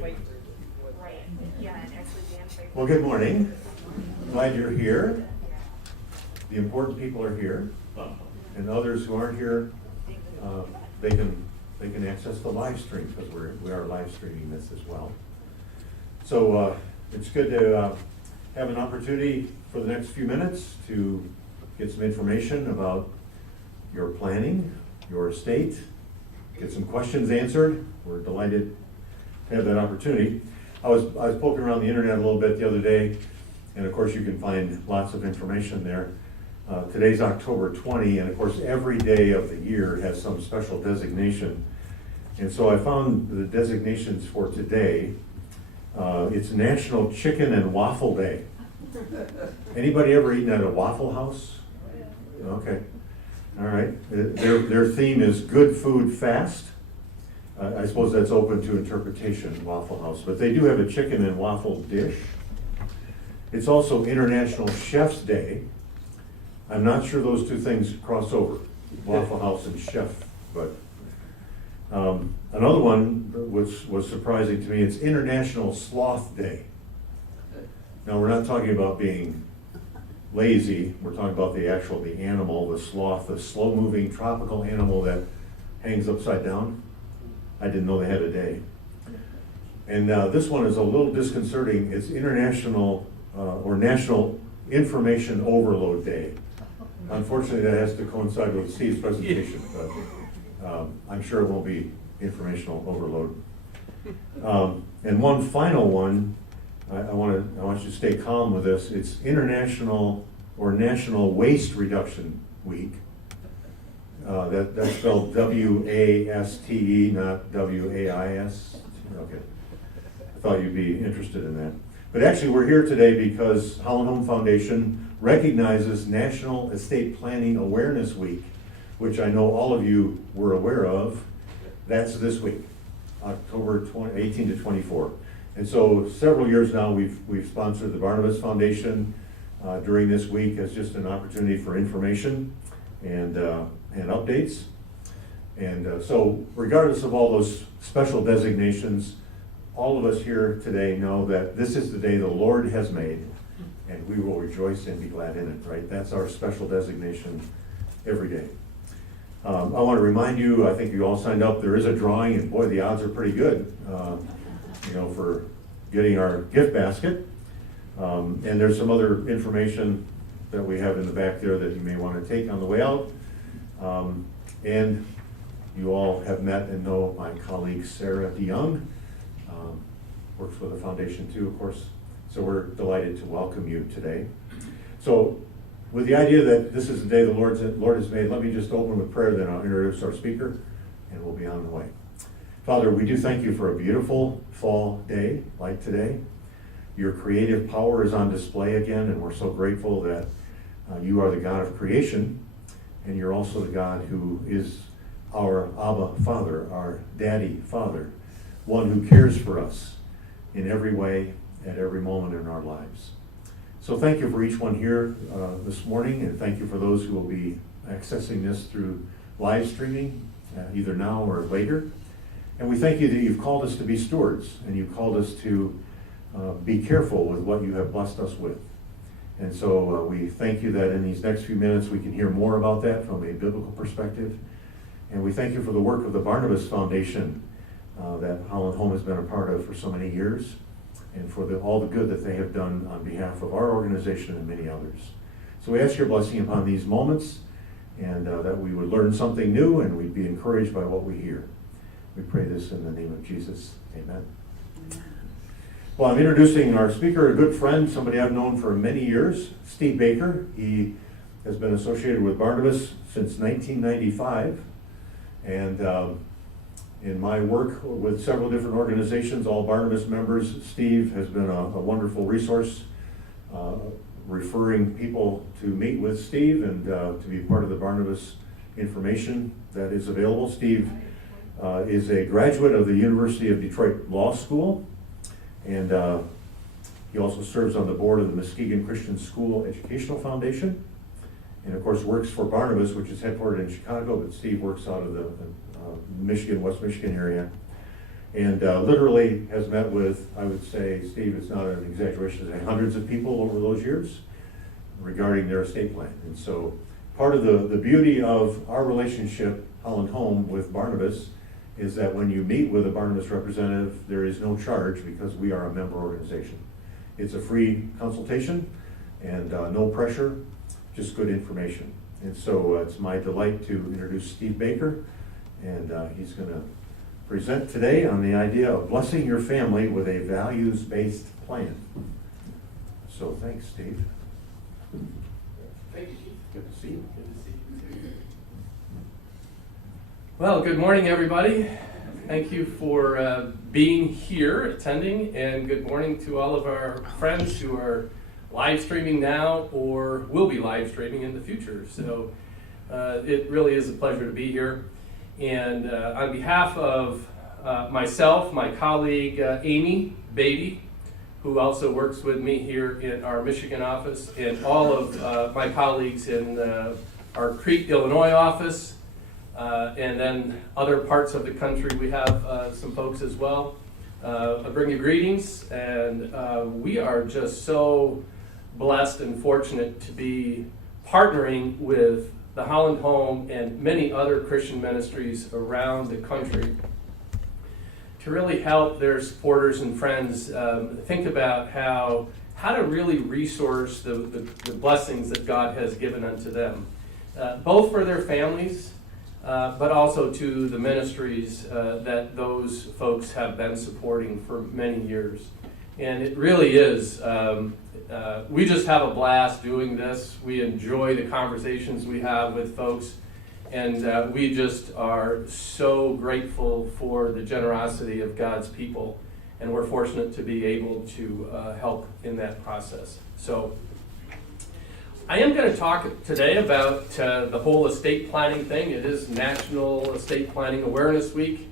Right. Yeah, and actually Dan's favorite. Well, good morning. Glad you're here. The important people are here, and others who aren't here, they can access the live stream because we are live streaming this as well. So it's good to have an opportunity for the next few minutes to get some information about your planning, your estate, get some questions answered. We're delighted to have that opportunity. I was poking around the internet a little bit the other day, and of course you can find lots of information there. Today's October 20, and of course every day of the year has some special designation. And so I found the designations for today. It's National Chicken and Waffle Day. Anybody ever eaten at a Waffle House? Okay. All right. Their theme is good food fast. I suppose that's open to interpretation, Waffle House. But they do have a chicken and waffle dish. It's also International Chef's Day. I'm not sure those two things cross over, Waffle House and chef. But another one which was surprising to me, it's International Sloth Day. Now, we're not talking about being lazy. We're talking about the animal, the sloth, the slow-moving tropical animal that hangs upside down. I didn't know they had a day. And this one is a little disconcerting. It's International or National Information Overload Day. Unfortunately, that has to coincide with Steve's presentation, but I'm sure it won't be informational overload. And one final one, I want you to stay calm with this. It's International or National Waste Reduction Week. That's spelled W-A-S-T-E, not W-A-I-S. Okay. I thought you'd be interested in that. But actually, we're here today because Holland Home Foundation recognizes National Estate Planning Awareness Week, which I know all of you were aware of. That's this week, October 18 to 24. And so several years now, we've sponsored the Barnabas Foundation during this week as just an opportunity for information and updates. And so regardless of all those special designations, all of us here today know that this is the day the Lord has made, and we will rejoice and be glad in it, right? That's our special designation every day. I want to remind you, I think you all signed up, there is a drawing, and boy, the odds are pretty good, for getting our gift basket. And there's some other information that we have in the back there that you may want to take on the way out. And you all have met and know my colleague Sarah DeYoung, works for the foundation too, of course. So we're delighted to welcome you today. So with the idea that this is the day the Lord has made, let me just open with prayer, then I'll introduce our speaker, and we'll be on the way. Father, we do thank you for a beautiful fall day like today. Your creative power is on display again, and we're so grateful that you are the God of creation, and you're also the God who is our Abba Father, our Daddy Father, one who cares for us in every way, at every moment in our lives. So thank you for each one here this morning, and thank you for those who will be accessing this through live streaming, either now or later. And we thank you that you've called us to be stewards, and you've called us to be careful with what you have blessed us with. And so we thank you that in these next few minutes we can hear more about that from a biblical perspective. And we thank you for the work of the Barnabas Foundation that Holland Home has been a part of for so many years, and for all the good that they have done on behalf of our organization and many others. So we ask your blessing upon these moments, and that we would learn something new and we'd be encouraged by what we hear. We pray this in the name of Jesus. Amen. Well, I'm introducing our speaker, a good friend, somebody I've known for many years, Steve Baker. He has been associated with Barnabas since 1995. And in my work with several different organizations, all Barnabas members, Steve has been a wonderful resource, referring people to meet with Steve and to be part of the Barnabas information that is available. Steve is a graduate of the University of Detroit Law School, and he also serves on the board of the Muskegon Christian School Educational Foundation, and of course works for Barnabas, which is headquartered in Chicago, but Steve works out of the Michigan, West Michigan area. And literally has met with, I would say, Steve, it's not an exaggeration, to say hundreds of people over those years regarding their estate plan. And so part of the beauty of our relationship, Holland Home, with Barnabas is that when you meet with a Barnabas representative, there is no charge because we are a member organization. It's a free consultation and no pressure, just good information. And so it's my delight to introduce Steve Baker, and he's going to present today on the idea of blessing your family with a values-based plan. So thanks, Steve. Thank you, Keith. Good to see you. Good to see you too. Well, good morning, everybody. Thank you for being here, attending, and good morning to all of our friends who are live streaming now or will be live streaming in the future. So it really is a pleasure to be here. And on behalf of myself, my colleague Amy Beatty, who also works with me here in our Michigan office, and all of my colleagues in our Crete, Illinois office, and then other parts of the country, we have some folks as well. I bring you greetings, and we are just so blessed and fortunate to be partnering with the Holland Home and many other Christian ministries around the country to really help their supporters and friends think about how to really resource the blessings that God has given unto them, both for their families, but also to the ministries that those folks have been supporting for many years. And it really is, we just have a blast doing this. We enjoy the conversations we have with folks, and we just are so grateful for the generosity of God's people, and we're fortunate to be able to help in that process. So I am going to talk today about the whole estate planning thing. It is National Estate Planning Awareness Week.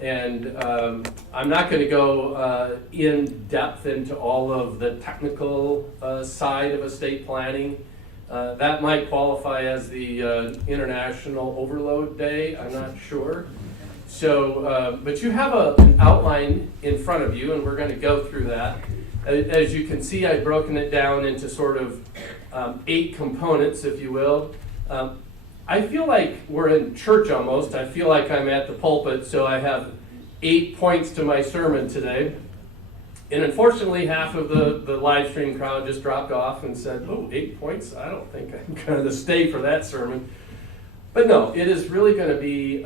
And I'm not going to go in depth into all of the technical side of estate planning. That might qualify as the International Overload Day, I'm not sure. So, but you have an outline in front of you, and we're going to go through that. As you can see, I've broken it down into sort of 8 components, if you will. I feel like we're in church almost. I feel like I'm at the pulpit, so I have 8 points to my sermon today. And unfortunately, half of the live stream crowd just dropped off and said, oh, 8 points? I don't think I'm going to stay for that sermon. But no, it is really going to be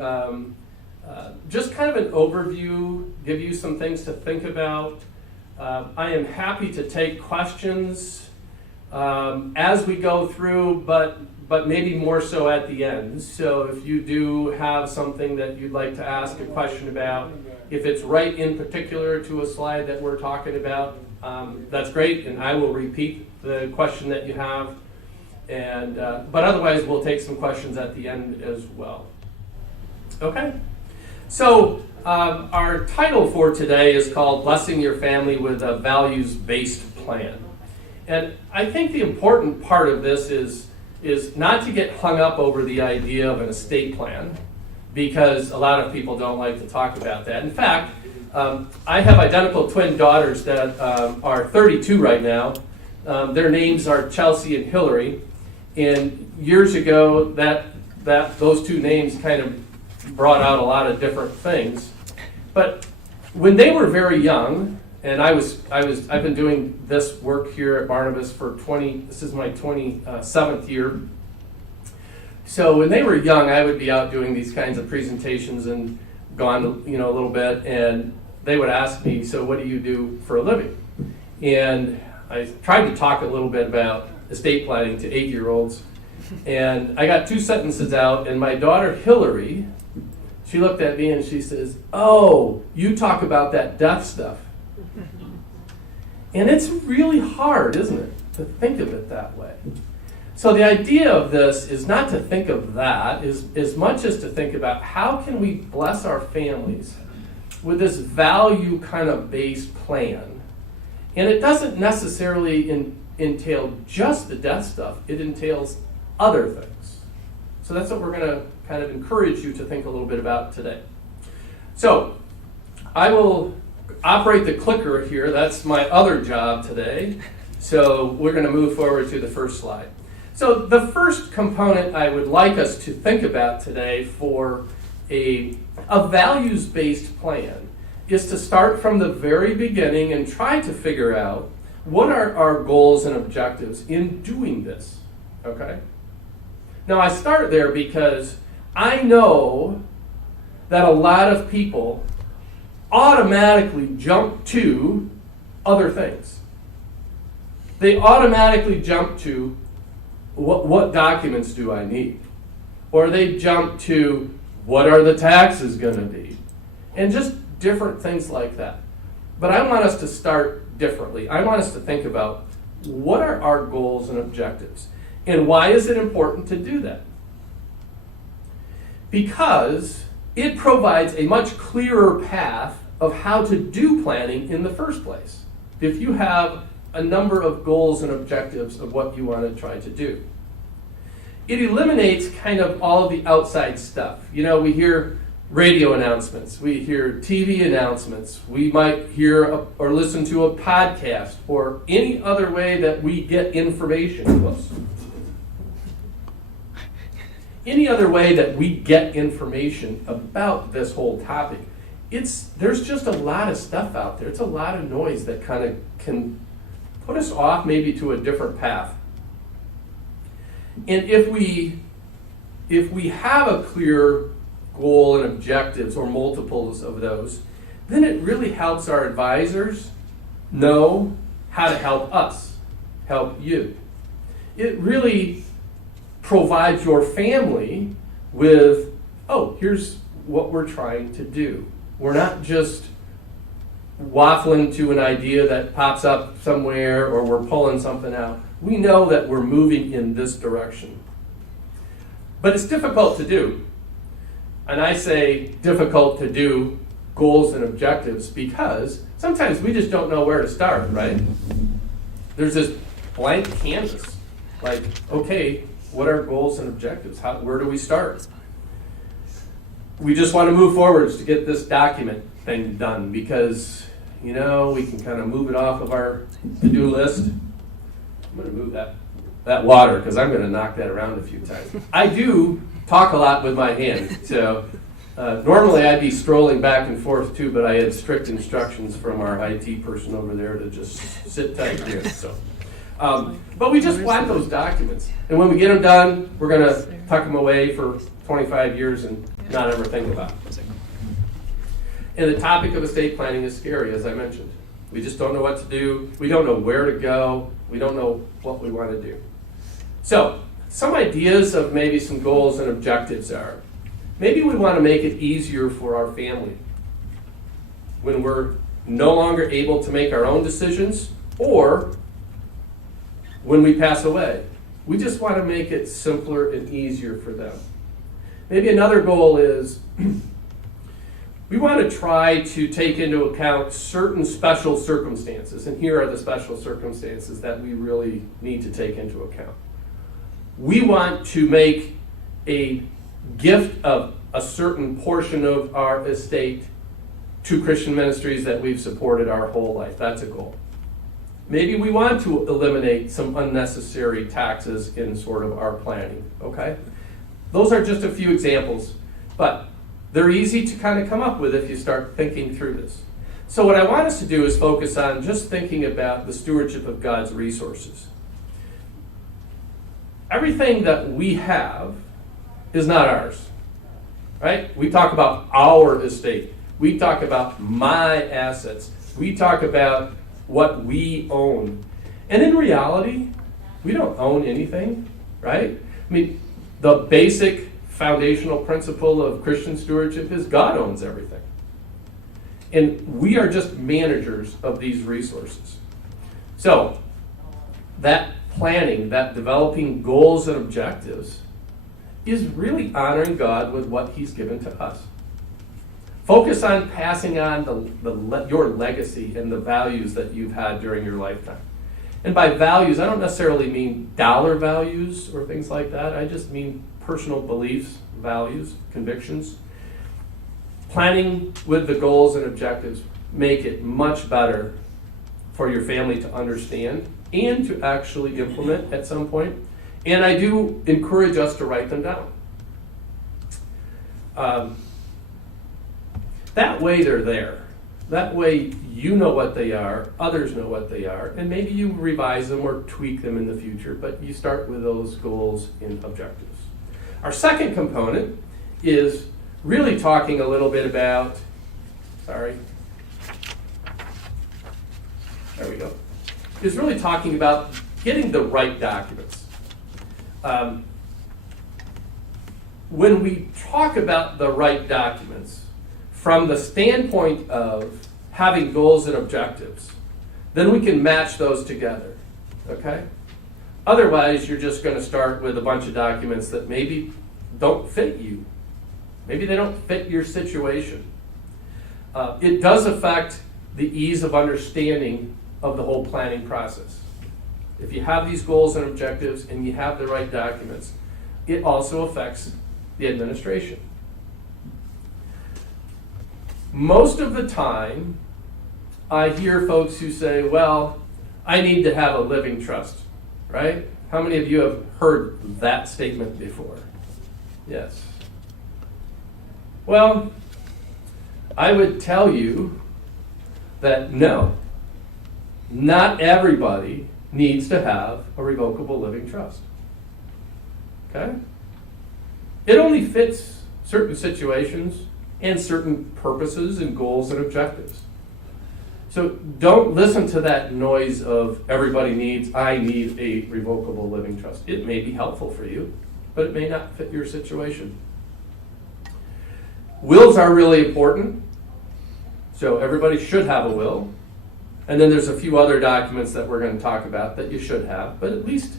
just kind of an overview, give you some things to think about. I am happy to take questions as we go through, but maybe more so at the end. So if you do have something that you'd like to ask a question about, if it's right in particular to a slide that we're talking about, that's great, and I will repeat the question that you have. And but otherwise, we'll take some questions at the end as well. Okay? So our title for today is called Blessing Your Family with a Values-Based Plan. And I think the important part of this is not to get hung up over the idea of an estate plan, because a lot of people don't like to talk about that. In fact, I have identical twin daughters that are 32 right now. Their names are Chelsea and Hillary. And years ago, those 2 names kind of brought out a lot of different things. But when they were very young, and I've been doing this work here at Barnabas for this is my 27th year. So when they were young, I would be out doing these kinds of presentations and gone, a little bit, and they would ask me, so what do you do for a living? And I tried to talk a little bit about estate planning to 8-year-olds, and I got 2 sentences out, and my daughter Hillary, she looked at me and she says, oh, you talk about that death stuff. And it's really hard, isn't it, to think of it that way? So the idea of this is not to think of that as much as to think about how can we bless our families with this value kind of based plan. And it doesn't necessarily entail just the death stuff. It entails other things. So that's what we're going to kind of encourage you to think a little bit about today. So I will operate the clicker here. That's my other job today. So we're going to move forward to the first slide. So the first component I would like us to think about today for a values-based plan is to start from the very beginning and try to figure out what are our goals and objectives in doing this, okay? Now I start there because I know that a lot of people automatically jump to other things. They automatically jump to what documents do I need? Or they jump to what are the taxes going to be? And just different things like that. But I want us to start differently. I want us to think about what are our goals and objectives? And why is it important to do that? Because it provides a much clearer path of how to do planning in the first place. If you have a number of goals and objectives of what you want to try to do. It eliminates kind of all of the outside stuff. You know, we hear radio announcements, we hear TV announcements, we might hear or listen to a podcast or any other way that we get information to us. Any other way that we get information about this whole topic. There's just a lot of stuff out there. It's a lot of noise that kind of can put us off maybe to a different path. And if we have a clear goal and objectives or multiples of those, then it really helps our advisors know how to help us, help you. It really provides your family with, oh, here's what we're trying to do. We're not just waffling to an idea that pops up somewhere or we're pulling something out. We know that we're moving in this direction. But it's difficult to do. And I say difficult to do goals and objectives because sometimes we just don't know where to start, right? There's this blank canvas. Like, okay, what are goals and objectives? Where do we start? We just want to move forwards to get this document thing done because, you know, we can kind of move it off of our to-do list. I'm going to move that water because I'm going to knock that around a few times. I do talk a lot with my hands, so normally I'd be strolling back and forth too, but I had strict instructions from our IT person over there to just sit tight here. So, but we just want those documents, and when we get them done, we're going to tuck them away for 25 years and not ever think about it. And the topic of estate planning is scary, as I mentioned. We just don't know what to do. We don't know where to go. We don't know what we want to do. So, some ideas of maybe some goals and objectives are, maybe we want to make it easier for our family when we're no longer able to make our own decisions or when we pass away. We just want to make it simpler and easier for them. Maybe another goal is we want to try to take into account certain special circumstances, and here are the special circumstances that we really need to take into account. We want to make a gift of a certain portion of our estate to Christian ministries that we've supported our whole life. That's a goal. Maybe we want to eliminate some unnecessary taxes in sort of our planning, okay? Those are just a few examples, but they're easy to kind of come up with if you start thinking through this. So what I want us to do is focus on just thinking about the stewardship of God's resources. Everything that we have is not ours, right? We talk about our estate. We talk about my assets. We talk about what we own. And in reality, we don't own anything, right? I mean, the basic foundational principle of Christian stewardship is God owns everything. And we are just managers of these resources. So, that planning, that developing goals and objectives is really honoring God with what He's given to us. Focus on passing on your legacy and the values that you've had during your lifetime. And by values, I don't necessarily mean dollar values or things like that. I just mean personal beliefs, values, convictions. planning with the goals and objectives make it much better for your family to understand and to actually implement at some point. And I do encourage us to write them down. That way they're there. That way you know what they are, others know what they are, and maybe you revise them or tweak them in the future, but you start with those goals and objectives. Our second component is really talking a little bit about, is really talking about getting the right documents. When we talk about the right documents, from the standpoint of having goals and objectives, then we can match those together, okay? Otherwise, you're just going to start with a bunch of documents that maybe don't fit you. Maybe they don't fit your situation. It does affect the ease of understanding of the whole planning process. If you have these goals and objectives and you have the right documents, it also affects the administration. Most of the time, I hear folks who say, well, I need to have a living trust, right? How many of you have heard that statement before? Yes. Well, I would tell you that no, not everybody needs to have a revocable living trust. Okay? It only fits certain situations and certain purposes and goals and objectives. So don't listen to that noise of I need a revocable living trust. It may be helpful for you, but it may not fit your situation. Wills are really important. So everybody should have a will. And then there's a few other documents that we're going to talk about that you should have, but at least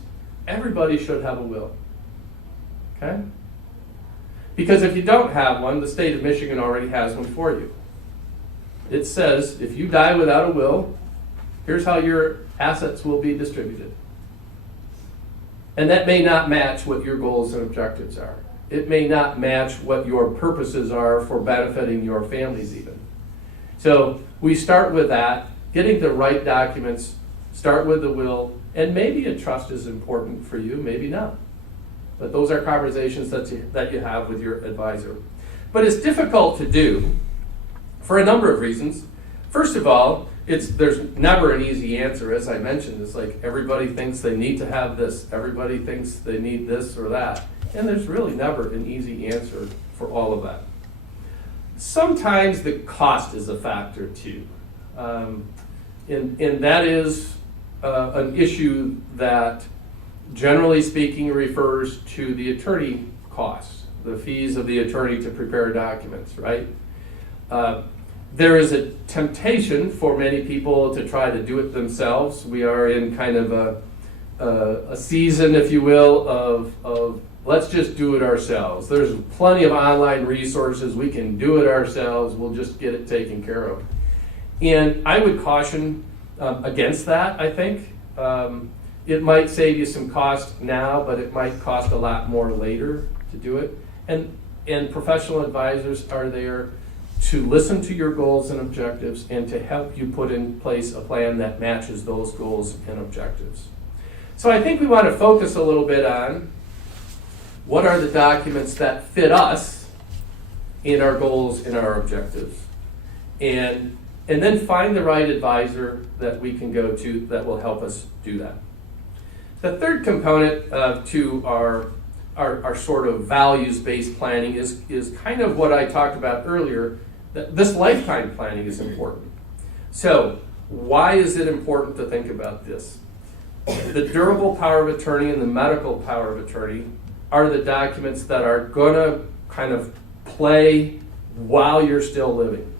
everybody should have a will. Okay? Because if you don't have one, the state of Michigan already has one for you. It says if you die without a will, here's how your assets will be distributed. And that may not match what your goals and objectives are. It may not match what your purposes are for benefiting your families even. So we start with that, getting the right documents, start with the will, and maybe a trust is important for you, maybe not. But those are conversations that you have with your advisor. But it's difficult to do for a number of reasons. First of all, there's never an easy answer. As I mentioned, it's like everybody thinks they need to have this, everybody thinks they need this or that. And there's really never an easy answer for all of that. Sometimes the cost is a factor too. And that is an issue that, generally speaking, refers to the attorney costs, the fees of the attorney to prepare documents, right? There is a temptation for many people to try to do it themselves. We are in kind of a season, if you will, of let's just do it ourselves. There's plenty of online resources. We can do it ourselves. We'll just get it taken care of. And I would caution against that, I think. It might save you some cost now, but it might cost a lot more later to do it. And professional advisors are there to listen to your goals and objectives and to help you put in place a plan that matches those goals and objectives. So I think we want to focus a little bit on what are the documents that fit us in our goals and our objectives. And then find the right advisor that we can go to that will help us do that. The third component to our sort of values-based planning is kind of what I talked about earlier, that this lifetime planning is important. So why is it important to think about this? The durable power of attorney and the medical power of attorney are the documents that are going to kind of play while you're still living.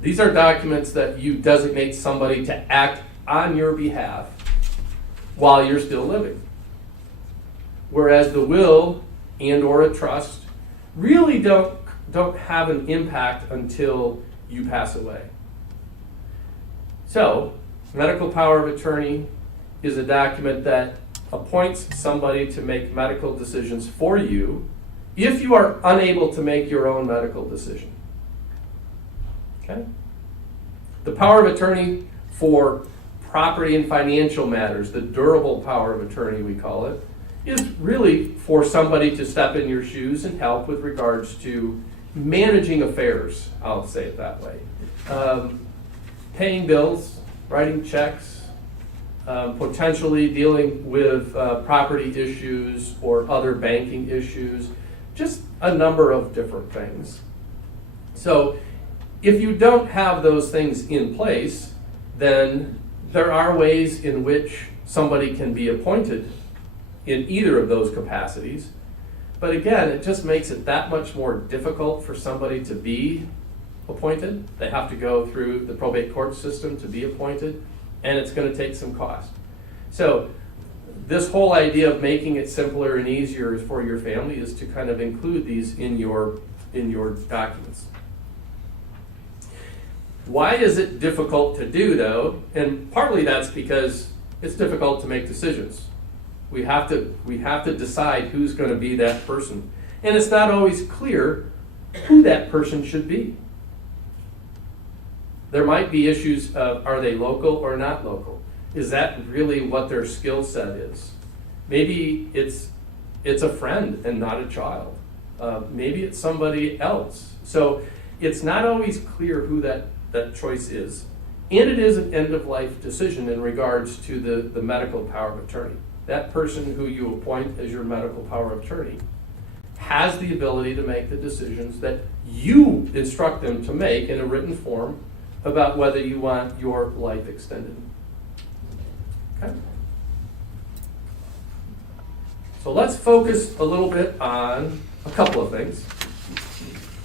These are documents that you designate somebody to act on your behalf while you're still living. Whereas the will and or a trust really don't have an impact until you pass away. So, medical power of attorney is a document that appoints somebody to make medical decisions for you if you are unable to make your own medical decision. Okay? The power of attorney for property and financial matters, the durable power of attorney we call it, is really for somebody to step in your shoes and help with regards to managing affairs, I'll say it that way. Paying bills, writing checks, potentially dealing with property issues or other banking issues, just a number of different things. So if you don't have those things in place, then there are ways in which somebody can be appointed in either of those capacities. But again, it just makes it that much more difficult for somebody to be appointed. They have to go through the probate court system to be appointed, and it's going to take some cost. So this whole idea of making it simpler and easier for your family is to kind of include these in your documents. Why is it difficult to do, though? And partly that's because it's difficult to make decisions. We have to decide who's going to be that person. And it's not always clear who that person should be. There might be issues of, are they local or not local? Is that really what their skill set is? Maybe it's a friend and not a child. Maybe it's somebody else. So it's not always clear who that choice is. And it is an end-of-life decision in regards to the medical power of attorney. That person who you appoint as your medical power of attorney has the ability to make the decisions that you instruct them to make in a written form about whether you want your life extended. Okay? So let's focus a little bit on a couple of things.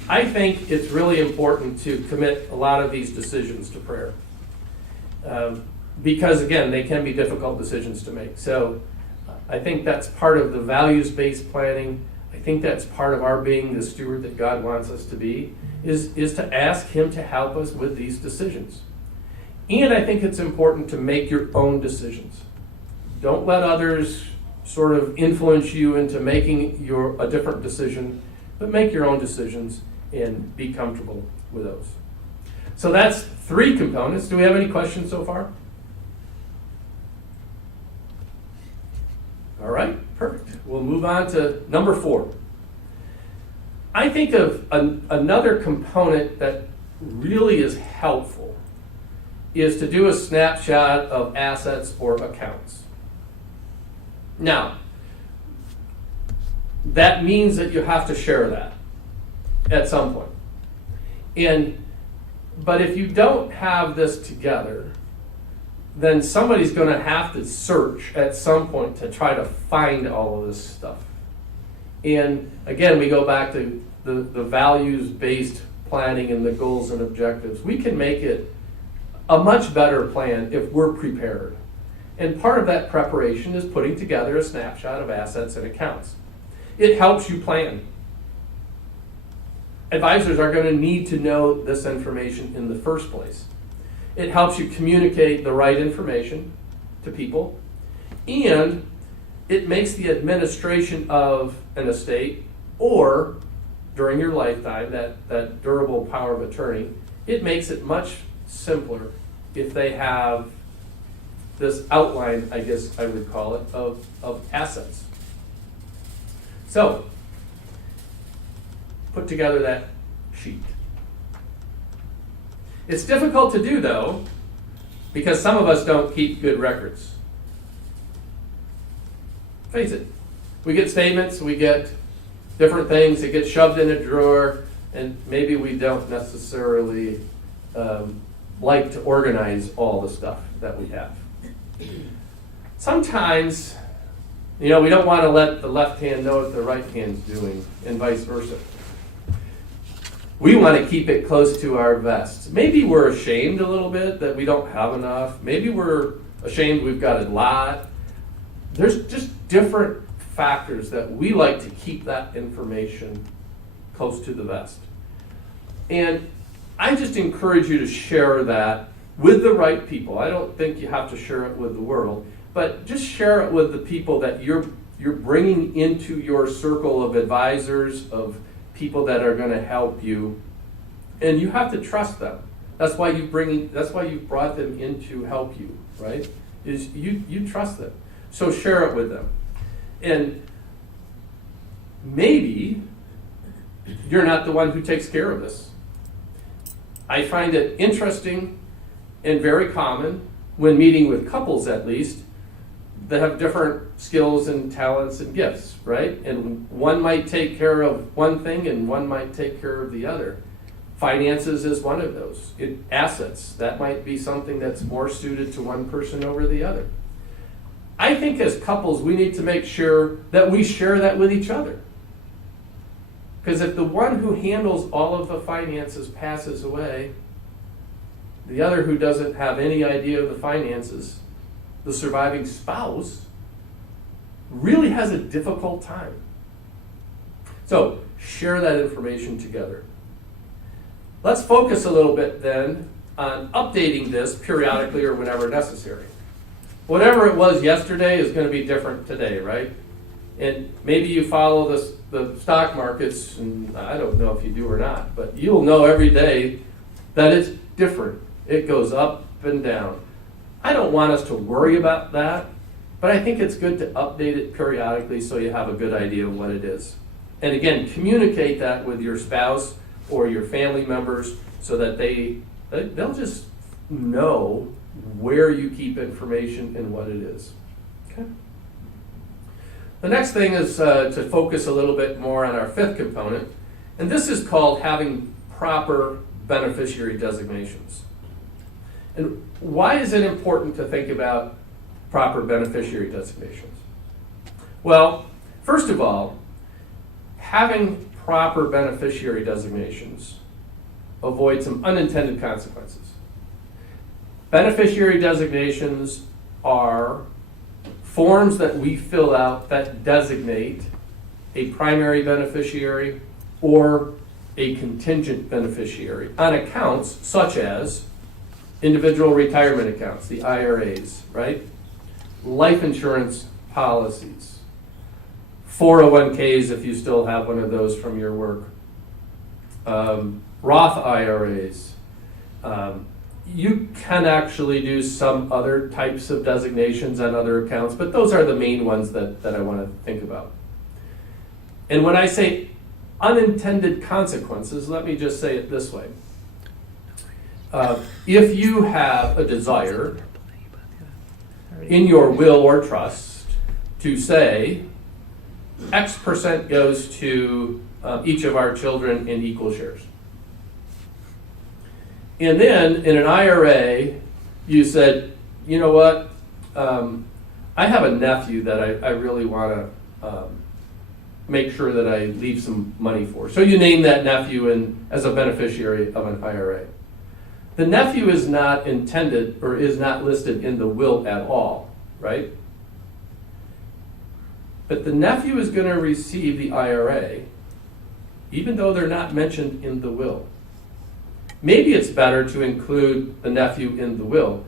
I think it's really important to commit a lot of these decisions to prayer. Because again, they can be difficult decisions to make. So I think that's part of the values-based planning. I think that's part of our being the steward that God wants us to be, is to ask Him to help us with these decisions. And I think it's important to make your own decisions. Don't let others sort of influence you into making a different decision, but make your own decisions and be comfortable with those. So that's 3 components. Do we have any questions so far? All right, perfect. We'll move on to number 4. I think of another component that really is helpful is to do a snapshot of assets or accounts. Now, that means that you have to share that at some point. But if you don't have this together, then somebody's going to have to search at some point to try to find all of this stuff. And again, we go back to the values-based planning and the goals and objectives. We can make it a much better plan if we're prepared. And part of that preparation is putting together a snapshot of assets and accounts. It helps you plan. Advisors are going to need to know this information in the first place. It helps you communicate the right information to people, and it makes the administration of an estate, or during your lifetime, that durable power of attorney, it makes it much simpler if they have this outline, I guess I would call it, of assets. So, put together that sheet. It's difficult to do, though, because some of us don't keep good records. Face it. We get statements, we get different things that get shoved in a drawer, and maybe we don't necessarily like to organize all the stuff that we have. Sometimes, we don't want to let the left hand know what the right hand's doing, and vice versa. We want to keep it close to our vest. Maybe we're ashamed a little bit that we don't have enough. Maybe we're ashamed we've got a lot. There's just different factors that we like to keep that information close to the vest. And I just encourage you to share that with the right people. I don't think you have to share it with the world, but just share it with the people that you're bringing into your circle of advisors, of people that are going to help you, and you have to trust them. That's why you've brought them in to help you, right? Is you trust them. So share it with them. And maybe you're not the one who takes care of this. I find it interesting and very common when meeting with couples, at least, that have different skills and talents and gifts, right? And one might take care of one thing and one might take care of the other. Finances is one of those. Assets, that might be something that's more suited to one person over the other. I think as couples, we need to make sure that we share that with each other. Because if the one who handles all of the finances passes away, the other who doesn't have any idea of the finances, the surviving spouse, really has a difficult time. So, share that information together. Let's focus a little bit then on updating this periodically or whenever necessary. Whatever it was yesterday is going to be different today, right? And maybe you follow the stock markets, and I don't know if you do or not, but you'll know every day that it's different. It goes up and down. I don't want us to worry about that, but I think it's good to update it periodically so you have a good idea of what it is. And again, communicate that with your spouse or your family members so that they'll just know where you keep information and what it is. Okay. The next thing is to focus a little bit more on our fifth component, and this is called having proper beneficiary designations. And why is it important to think about proper beneficiary designations? Well, first of all, having proper beneficiary designations avoid some unintended consequences. Beneficiary designations are forms that we fill out that designate a primary beneficiary or a contingent beneficiary on accounts such as individual retirement accounts, the IRAs, right? Life insurance policies, 401ks if you still have one of those from your work, Roth IRAs. You can actually do some other types of designations on other accounts, but those are the main ones that I want to think about. And when I say unintended consequences, let me just say it this way. If you have a desire in your will or trust to say X percent goes to each of our children in equal shares. And then in an IRA, you said, you know what, I have a nephew that I really want to make sure that I leave some money for. So you name that nephew as a beneficiary of an IRA. The nephew is not intended or is not listed in the will at all, right? But the nephew is going to receive the IRA, even though they're not mentioned in the will. Maybe it's better to include the nephew in the will,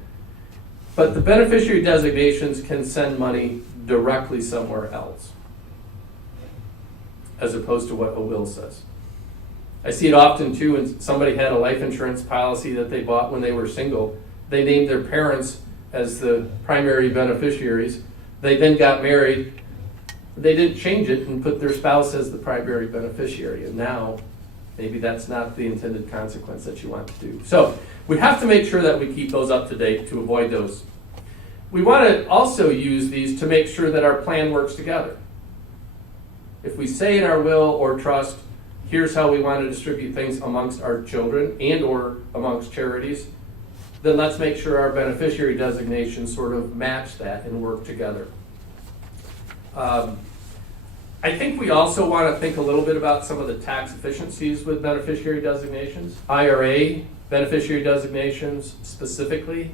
but the beneficiary designations can send money directly somewhere else, as opposed to what a will says. I see it often too when somebody had a life insurance policy that they bought when they were single. They named their parents as the primary beneficiaries. They then got married. They didn't change it and put their spouse as the primary beneficiary. And now maybe that's not the intended consequence that you want to do. So we have to make sure that we keep those up to date to avoid those. We want to also use these to make sure that our plan works together. If we say in our will or trust, here's how we want to distribute things amongst our children and or amongst charities, then let's make sure our beneficiary designations sort of match that and work together. I think we also want to think a little bit about some of the tax efficiencies with beneficiary designations. IRA beneficiary designations specifically,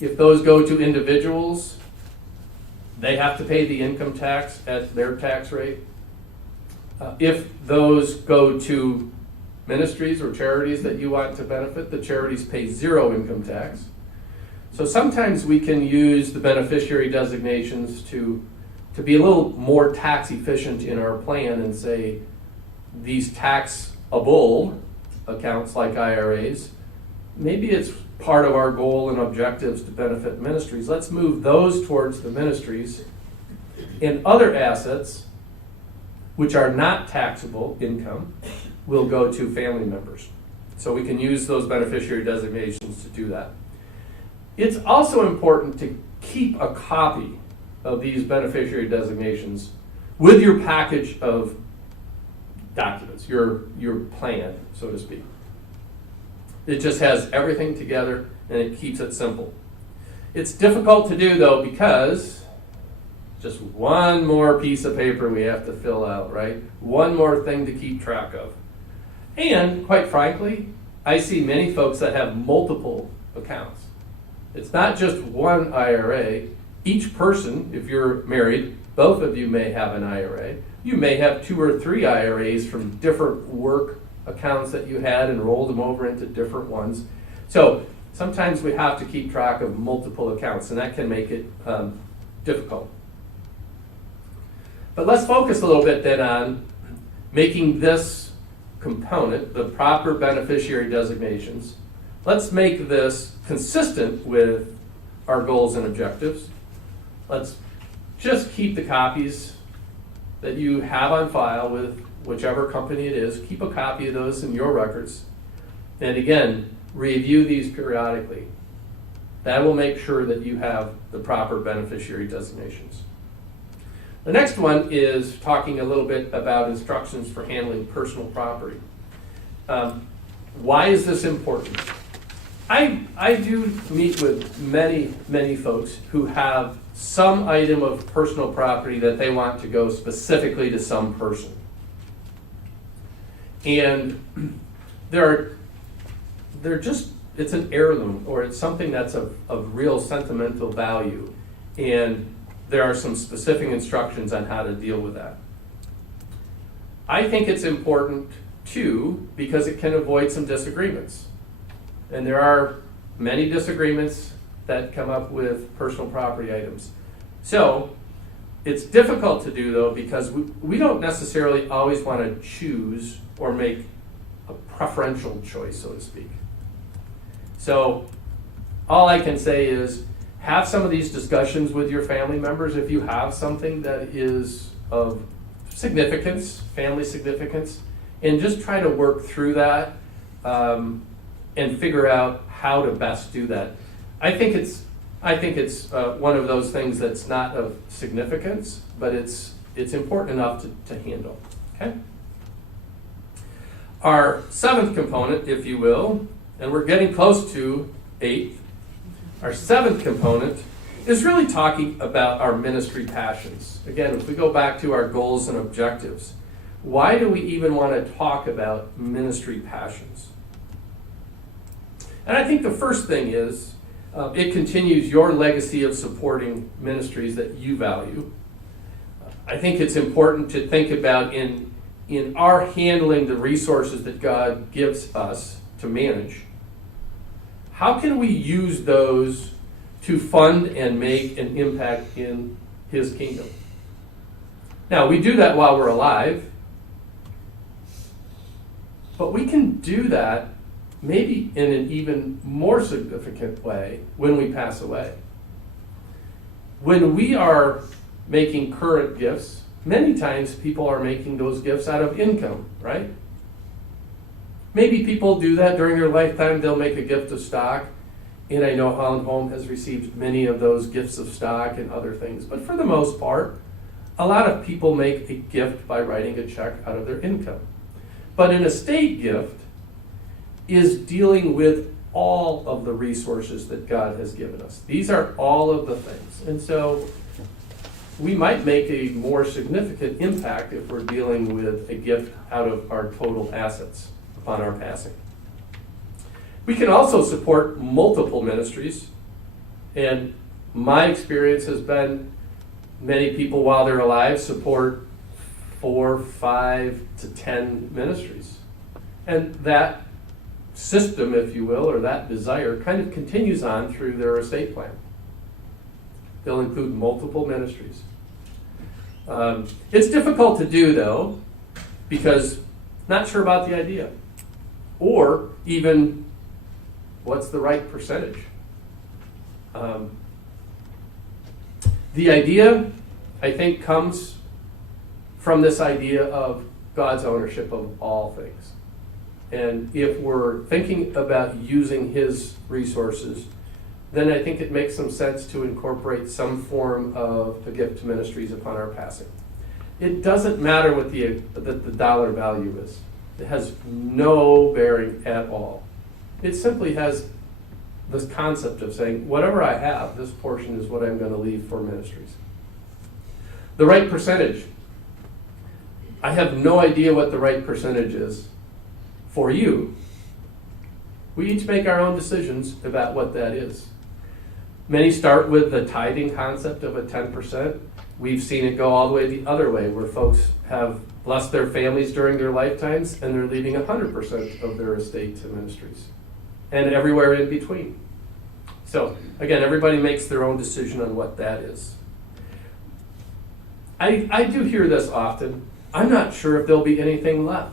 if those go to individuals, they have to pay the income tax at their tax rate. If those go to ministries or charities that you want to benefit, the charities pay zero income tax. So sometimes we can use the beneficiary designations to be a little more tax efficient in our plan and say these taxable accounts like IRAs maybe it's part of our goal and objectives to benefit ministries. Let's move those towards the ministries, and other assets, which are not taxable income, will go to family members. So we can use those beneficiary designations to do that. It's also important to keep a copy of these beneficiary designations with your package of documents, your plan, so to speak. It just has everything together and it keeps it simple. It's difficult to do though because just one more piece of paper we have to fill out, right? One more thing to keep track of. And quite frankly, I see many folks that have multiple accounts. It's not just one IRA. Each person, if you're married, both of you may have an IRA. You may have 2 or 3 IRAs from different work accounts that you had and rolled them over into different ones. So sometimes we have to keep track of multiple accounts, and that can make it difficult. But let's focus a little bit then on making this component, the proper beneficiary designations, let's make this consistent with our goals and objectives. Let's just keep the copies that you have on file with whichever company it is. Keep a copy of those in your records. And again, review these periodically. That will make sure that you have the proper beneficiary designations. The next one is talking a little bit about instructions for handling personal property. Why is this important? I do meet with many folks who have some item of personal property that they want to go specifically to some person. And it's an heirloom, or it's something that's of real sentimental value. And there are some specific instructions on how to deal with that. I think it's important too because it can avoid some disagreements. And there are many disagreements that come up with personal property items. So it's difficult to do though because we don't necessarily always want to choose or make a preferential choice, so to speak. So all I can say is have some of these discussions with your family members if you have something that is of significance, family significance, and just try to work through that and figure out how to best do that. I think it's one of those things that's not of significance, but it's important enough to handle. Okay. Our 7th component, if you will, and we're getting close to 8th. Our 7th component is really talking about our ministry passions. Again, if we go back to our goals and objectives, why do we even want to talk about ministry passions? And I think the first thing is it continues your legacy of supporting ministries that you value. I think it's important to think about in our handling the resources that God gives us to manage. How can we use those to fund and make an impact in His kingdom? Now, we do that while we're alive, but we can do that maybe in an even more significant way when we pass away. When we are making current gifts, many times people are making those gifts out of income, right? Maybe people do that during their lifetime. They'll make a gift of stock. And I know Holland Home has received many of those gifts of stock and other things. But for the most part, a lot of people make a gift by writing a check out of their income. But an estate gift is dealing with all of the resources that God has given us. These are all of the things. And so we might make a more significant impact if we're dealing with a gift out of our total assets upon our passing. We can also support multiple ministries, and my experience has been many people while they're alive support 4, 5 to 10 ministries. And that system, if you will, or that desire kind of continues on through their estate plan. They'll include multiple ministries. It's difficult to do though, because not sure about the idea. Or even What's the right percentage? The idea, I think, comes from this idea of God's ownership of all things. And if we're thinking about using His resources, then I think it makes some sense to incorporate some form of a gift to ministries upon our passing. It doesn't matter what the dollar value is. It has no bearing at all. It simply has this concept of saying, whatever I have, this portion is what I'm going to leave for ministries. The right percentage. I have no idea what the right percentage is for you. We each make our own decisions about what that is. Many start with the tithing concept of a 10%. We've seen it go all the way the other way, where folks have blessed their families during their lifetimes and they're leaving 100% of their estate to ministries, and everywhere in between. So, again, everybody makes their own decision on what that is. I do hear this often. I'm not sure if there'll be anything left.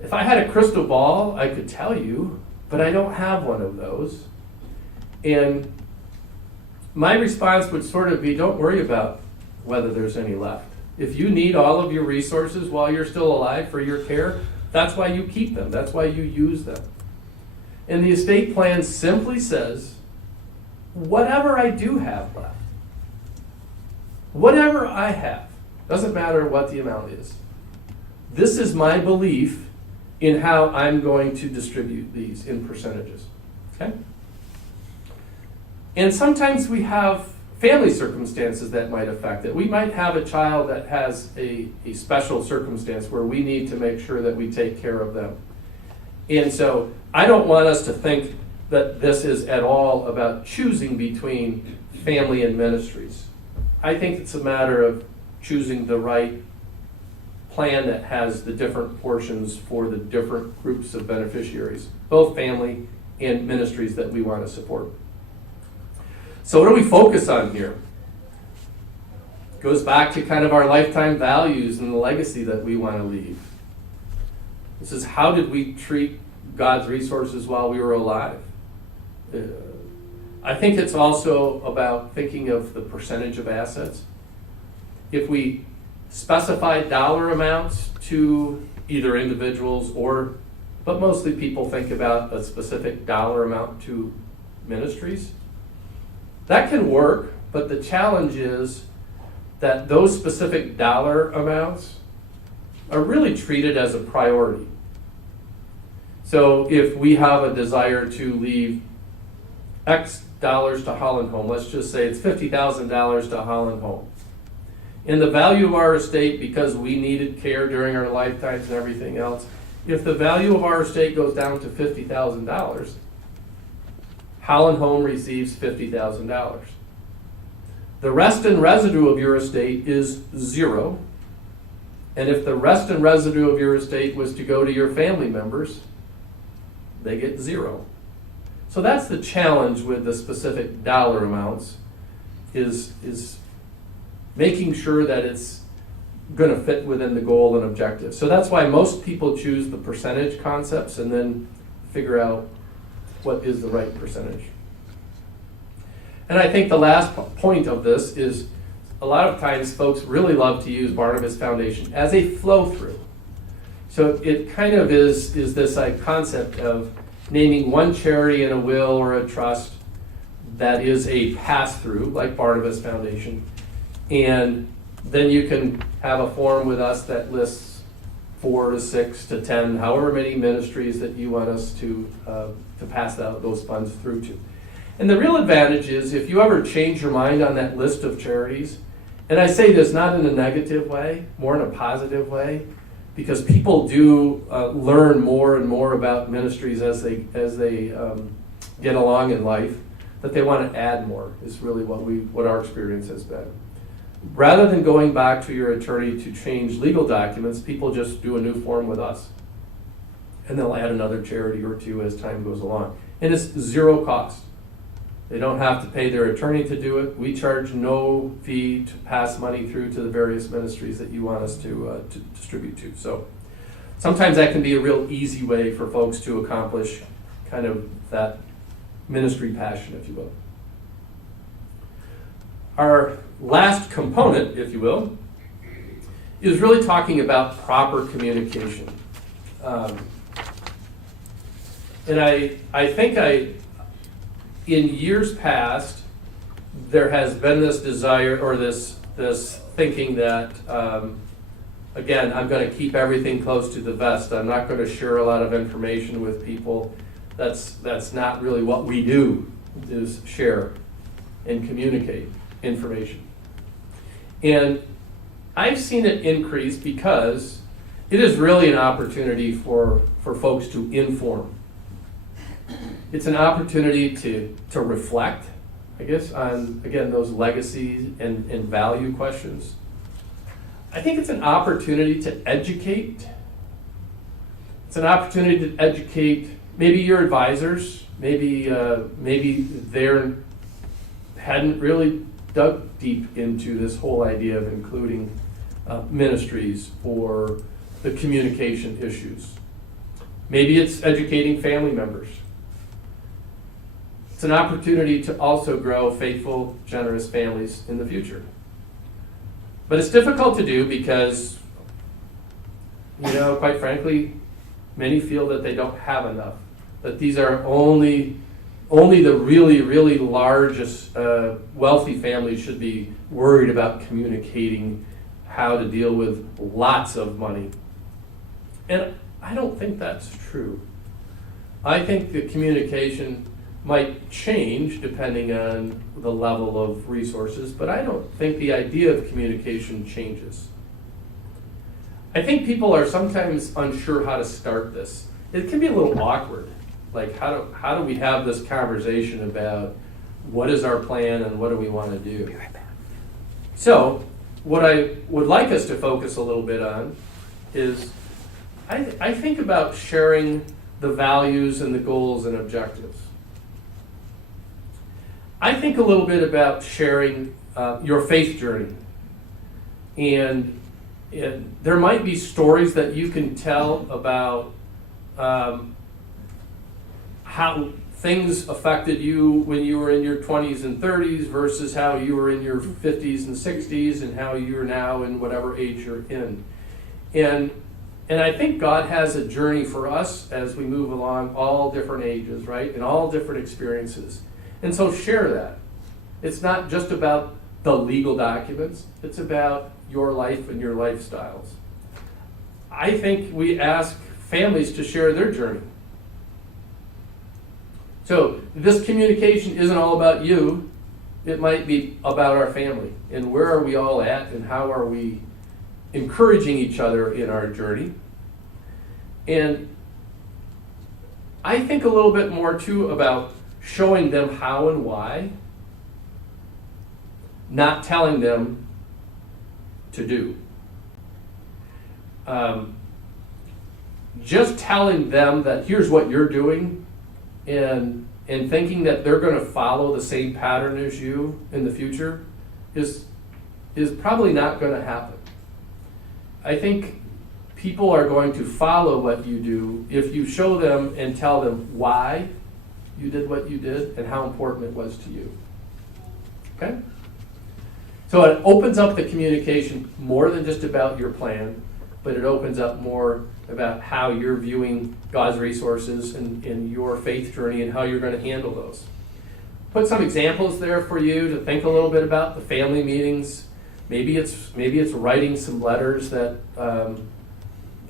If I had a crystal ball, I could tell you, but I don't have one of those. And my response would sort of be, don't worry about whether there's any left. If you need all of your resources while you're still alive for your care, that's why you keep them. That's why you use them. And the estate plan simply says, whatever I do have left, whatever I have, doesn't matter what the amount is. This is my belief in how I'm going to distribute these in percentages. Okay? And sometimes we have family circumstances that might affect it. We might have a child that has a special circumstance where we need to make sure that we take care of them. And so I don't want us to think that this is at all about choosing between family and ministries. I think it's a matter of choosing the right plan that has the different portions for the different groups of beneficiaries, both family and ministries that we want to support. So what do we focus on here? It goes back to kind of our lifetime values and the legacy that we want to leave. This is, how did we treat God's resources while we were alive? I think it's also about thinking of the percentage of assets. If we specify dollar amounts to either individuals but mostly people think about a specific dollar amount to ministries, that can work, but the challenge is that those specific dollar amounts are really treated as a priority. So if we have a desire to leave X dollars to Holland Home, let's just say it's $50,000 to Holland Home. And the value of our estate, because we needed care during our lifetimes and everything else, if the value of our estate goes down to $50,000, Holland Home receives $50,000. The rest and residue of your estate is zero. And if the rest and residue of your estate was to go to your family members, they get zero. So that's the challenge with the specific dollar amounts, is making sure that it's going to fit within the goal and objective. So that's why most people choose the percentage concepts and then figure out what is the right percentage. And I think the last point of this is, a lot of times folks really love to use Barnabas Foundation as a flow-through. So it kind of is this concept of naming one charity in a will or a trust that is a pass-through, like Barnabas Foundation. And then you can have a form with us that lists 4 to 6 to 10, however many ministries that you want us to pass out those funds through to. And the real advantage is, if you ever change your mind on that list of charities, and I say this not in a negative way, more in a positive way, because people do learn more and more about ministries as they get along in life, that they want to add more, is really what our experience has been. Rather than going back to your attorney to change legal documents, people just do a new form with us. And they'll add another charity or two as time goes along. And it's zero cost. They don't have to pay their attorney to do it. We charge no fee to pass money through to the various ministries that you want us to distribute to. So sometimes that can be a real easy way for folks to accomplish kind of that ministry passion, if you will. Our last component, if you will, is really talking about proper communication. And I think in years past, there has been this desire or this thinking that, again, I'm going to keep everything close to the vest. I'm not going to share a lot of information with people. That's not really what we do, is share and communicate information. And I've seen it increase because it is really an opportunity for folks to inform. It's an opportunity to reflect, I guess, on, again, those legacies and value questions. I think it's an opportunity to educate. It's an opportunity to educate maybe your advisors, maybe they hadn't really dug deep into this whole idea of including ministries or the communication issues. Maybe it's educating family members. It's an opportunity to also grow faithful, generous families in the future. But it's difficult to do because, quite frankly, many feel that they don't have enough. That these are only the really, really largest wealthy families should be worried about communicating how to deal with lots of money. And I don't think that's true. I think the communication might change depending on the level of resources, but I don't think the idea of communication changes. I think people are sometimes unsure how to start this. It can be a little awkward. Like, how do we have this conversation about what is our plan and what do we want to do? So, what I would like us to focus a little bit on is I think about sharing the values and the goals and objectives. I think a little bit about sharing your faith journey. And there might be stories that you can tell about how things affected you when you were in your 20s and 30s versus how you were in your 50s and 60s and how you're now in whatever age you're in. And I think God has a journey for us as we move along all different ages, right? And all different experiences. And so share that. It's not just about the legal documents. It's about your life and your lifestyles. I think we ask families to share their journey. So this communication isn't all about you. It might be about our family. And where are we all at and how are we encouraging each other in our journey. And I think a little bit more too about showing them how and why, not telling them to do. Just telling them that here's what you're doing and thinking that they're going to follow the same pattern as you in the future is probably not going to happen. I think people are going to follow what you do if you show them and tell them why you did what you did and how important it was to you. Okay? So it opens up the communication more than just about your plan, but it opens up more about how you're viewing God's resources and your faith journey and how you're going to handle those. Put some examples there for you to think a little bit about the family meetings. Maybe it's writing some letters that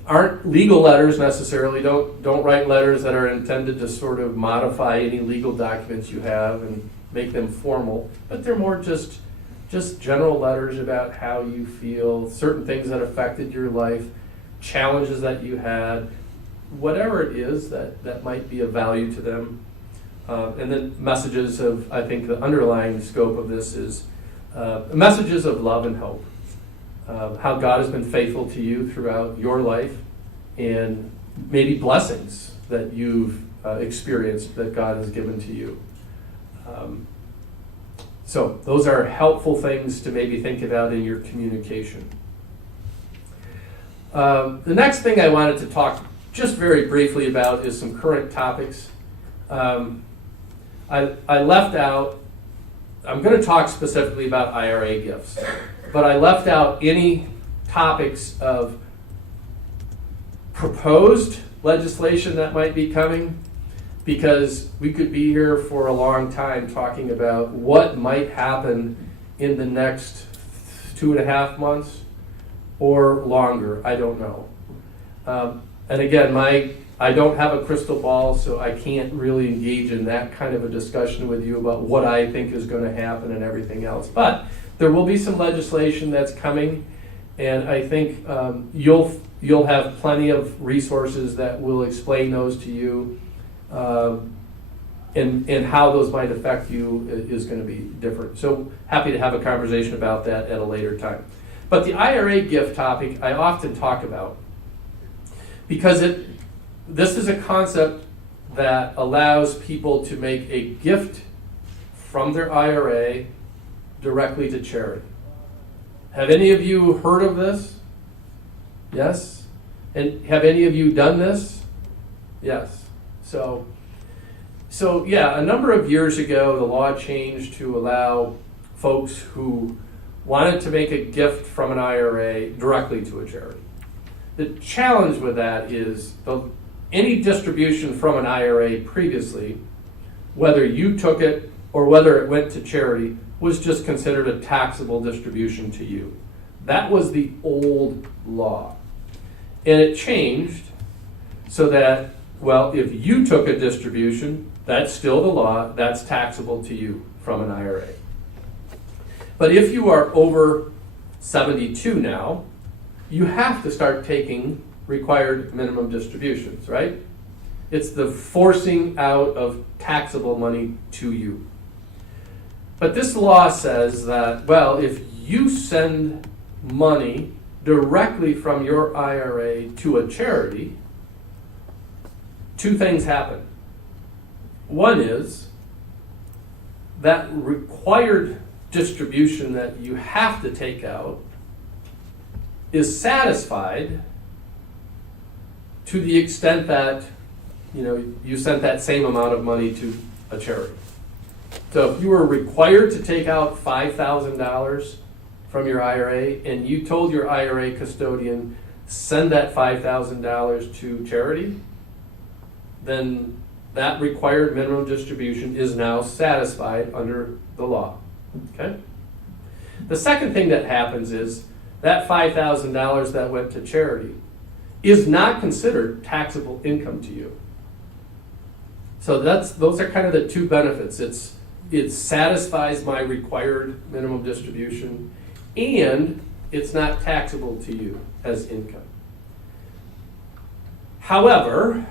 aren't legal letters necessarily. Don't write letters that are intended to sort of modify any legal documents you have and make them formal, but they're more just general letters about how you feel, certain things that affected your life, challenges that you had, whatever it is that might be of value to them. And then messages of, I think the underlying scope of this is messages of love and hope. How God has been faithful to you throughout your life and maybe blessings that you've experienced that God has given to you. So those are helpful things to maybe think about in your communication. The next thing I wanted to talk just very briefly about is some current topics. I left out, I'm going to talk specifically about IRA gifts, but I left out any topics of proposed legislation that might be coming, because we could be here for a long time talking about what might happen in the next 2.5 months or longer. I don't know. And again, I don't have a crystal ball, so I can't really engage in that kind of a discussion with you about what I think is going to happen and everything else. But there will be some legislation that's coming, and I think you'll have plenty of resources that will explain those to you, and how those might affect you is going to be different. So happy to have a conversation about that at a later time. But the IRA gift topic I often talk about, because this is a concept that allows people to make a gift from their IRA directly to charity. Have any of you heard of this? Yes? And have any of you done this? Yes. So yeah, a number of years ago, the law changed to allow folks who wanted to make a gift from an IRA directly to a charity. The challenge with that is any distribution from an IRA previously, whether you took it or whether it went to charity, was just considered a taxable distribution to you. That was the old law. And it changed so that, well, if you took a distribution, that's still the law, that's taxable to you from an IRA. But if you are over 72 now, you have to start taking required minimum distributions, right? It's the forcing out of taxable money to you. But this law says that, well, if you send money directly from your IRA to a charity, two things happen. One is that required distribution that you have to take out is satisfied to the extent that you sent that same amount of money to a charity. So if you were required to take out $5,000 from your IRA and you told your IRA custodian, send that $5,000 to charity, then that required minimum distribution is now satisfied under the law. Okay? The second thing that happens is that $5,000 that went to charity is not considered taxable income to you. So those are kind of the two benefits. It satisfies my required minimum distribution, and it's not taxable to you as income. However,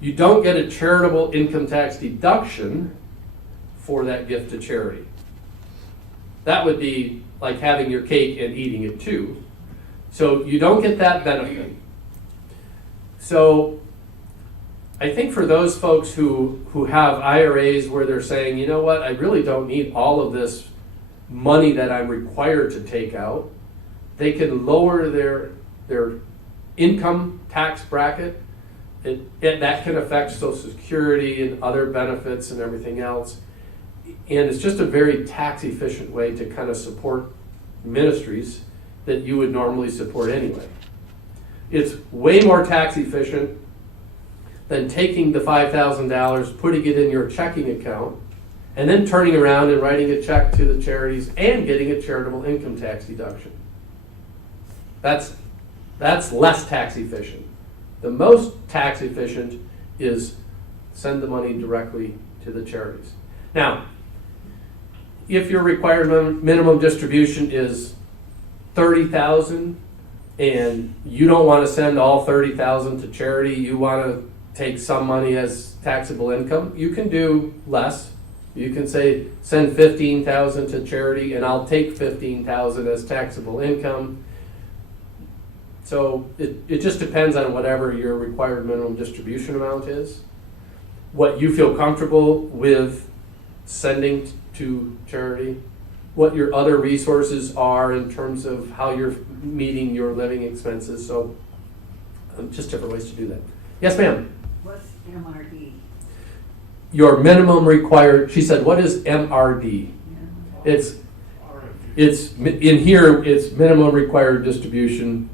you don't get a charitable income tax deduction for that gift to charity. That would be like having your cake and eating it too. So you don't get that benefit. So I think for those folks who have IRAs where they're saying, you know what, I really don't need all of this money that I'm required to take out, they can lower their income tax bracket. That can affect Social Security and other benefits and everything else. And it's just a very tax efficient way to kind of support ministries that you would normally support anyway. It's way more tax efficient than taking the $5,000, putting it in your checking account, and then turning around and writing a check to the charities and getting a charitable income tax deduction. That's less tax efficient. The most tax efficient is send the money directly to the charities. Now, if your required minimum distribution is $30,000 and you don't want to send all $30,000 to charity, you want to take some money as taxable income, you can do less. You can say send $15,000 to charity and I'll take $15,000 as taxable income. So it just depends on whatever your required minimum distribution amount is, what you feel comfortable with sending to charity, what your other resources are in terms of how you're meeting your living expenses. So just different ways to do that. Yes, ma'am? What's MRD? Your minimum required, she said, what is MRD? It's in here, it's minimum required distribution.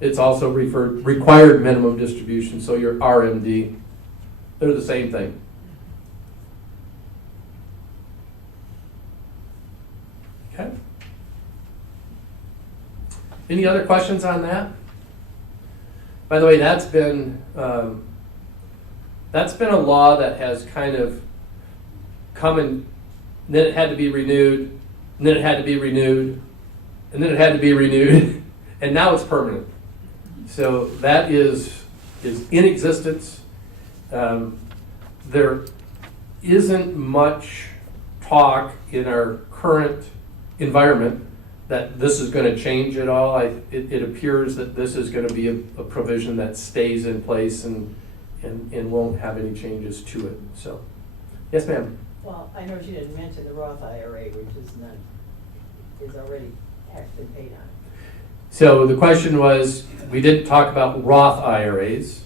It's also required minimum distribution, so your RMD. They're the same thing. Okay. Any other questions on that? By the way, that's been a law that has kind of come and then it had to be renewed, and then it had to be renewed, and then it had to be renewed, and now it's permanent. So that is in existence. There isn't much talk in our current environment that this is going to change at all. It appears that this is going to be a provision that stays in place and won't have any changes to it. So, yes, ma'am. Well, I know she didn't mention the Roth IRA, which is already taxed and paid on. So the question was, we didn't talk about Roth IRAs,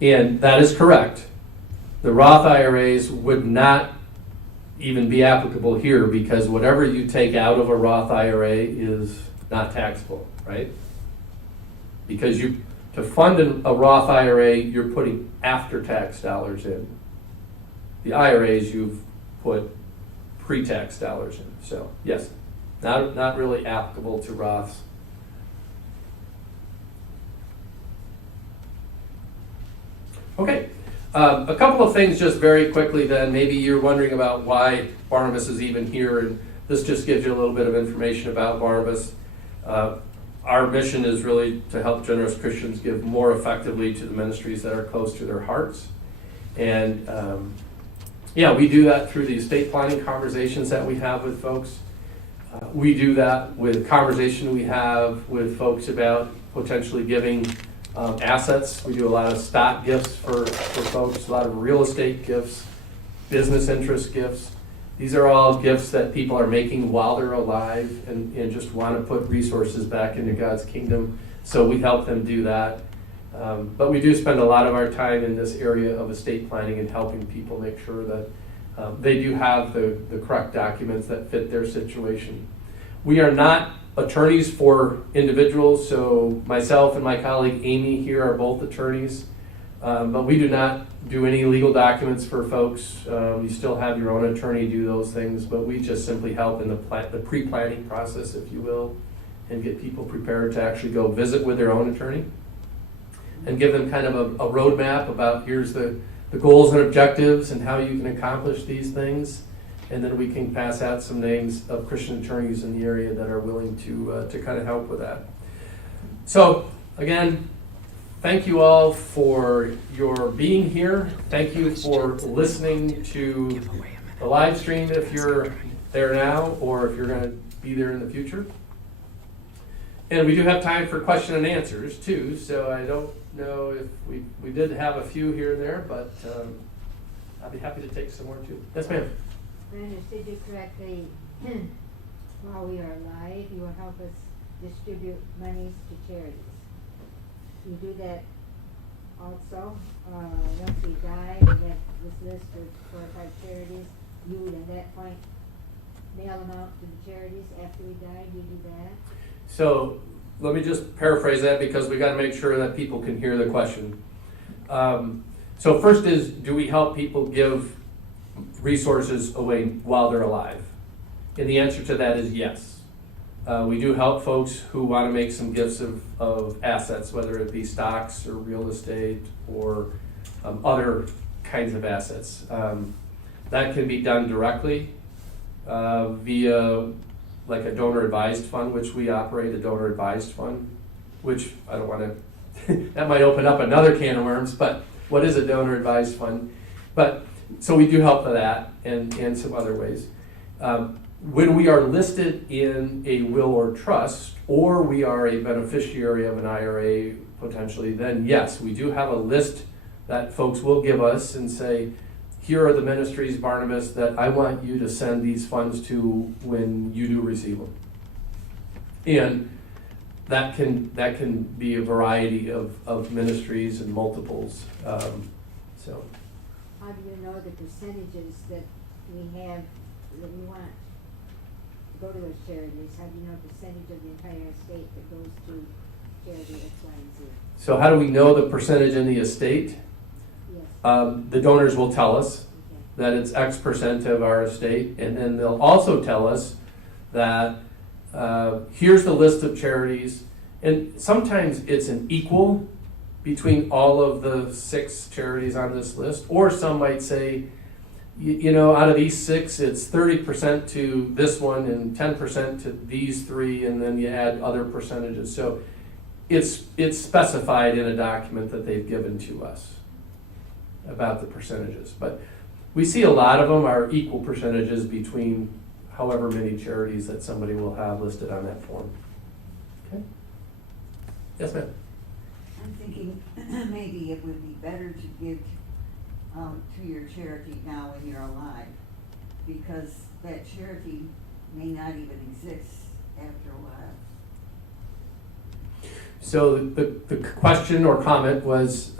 and that is correct. The Roth IRAs would not even be applicable here because whatever you take out of a Roth IRA is not taxable, right? Because to fund a Roth IRA, you're putting after-tax dollars in. The IRAs, you've put pre-tax dollars in. So, yes, not really applicable to Roths. Okay, a couple of things just very quickly then. Maybe you're wondering about why Barnabas is even here, and this just gives you a little bit of information about Barnabas. Our mission is really to help generous Christians give more effectively to the ministries that are close to their hearts. And we do that through the estate planning conversations that we have with folks. We do that with conversation we have with folks about potentially giving assets. We do a lot of stock gifts for folks, a lot of real estate gifts, business interest gifts. These are all gifts that people are making while they're alive and just want to put resources back into God's kingdom. So we help them do that. But we do spend a lot of our time in this area of estate planning and helping people make sure that they do have the correct documents that fit their situation. We are not attorneys for individuals, so myself and my colleague Amy here are both attorneys, but we do not do any legal documents for folks. You still have your own attorney do those things, but we just simply help in the pre-planning process, if you will, and get people prepared to actually go visit with their own attorney and give them kind of a roadmap about here's the goals and objectives and how you can accomplish these things. And then we can pass out some names of Christian attorneys in the area that are willing to kind of help with that. So, again, thank you all for your being here. Thank you for listening to the live stream if you're there now or if you're going to be there in the future. And we do have time for question and answers, too. So I don't know if we did have a few here and there, but I'll be happy to take some more, too. Yes, ma'am. If I understood you correctly, while we are alive, you will help us distribute monies to charities. You do that also. Once we die, we have this list of 4 or 5 charities. You would at that point mail them out to the charities after we die. Do you do that? So let me just paraphrase that because we got to make sure that people can hear the question. So first is, do we help people give resources away while they're alive? And the answer to that is yes. We do help folks who want to make some gifts of assets, whether it be stocks or real estate or other kinds of assets. That can be done directly via like a donor advised fund, which we operate, a donor advised fund, which I don't want to, that might open up another can of worms, but what is a donor advised fund? But so we do help with that and some other ways. When we are listed in a will or trust, or we are a beneficiary of an IRA potentially, then yes, we do have a list that folks will give us and say, here are the ministries, Barnabas, that I want you to send these funds to when you do receive them. And that can be a variety of ministries and multiples. So How do you know the percentages that we have, that we want to go to those charities? How do you know the percentage of the entire estate that goes to charity X, Y, and Z? So how do we know the percentage in the estate? Yes. The donors will tell us Okay. that it's X percent of our estate, and then they'll also tell us that here's the list of charities, and sometimes it's an equal between all of the 6 charities on this list, or some might say, you know, out of these 6, it's 30% to this one and 10% to these 3, and then you add other percentages. So it's specified in a document that they've given to us about the percentages. But we see a lot of them are equal percentages between however many charities that somebody will have listed on that form. Okay? Yes, ma'am. I'm thinking maybe it would be better to give to your charity now when you're alive, because that charity may not even exist after a while. So the question or comment was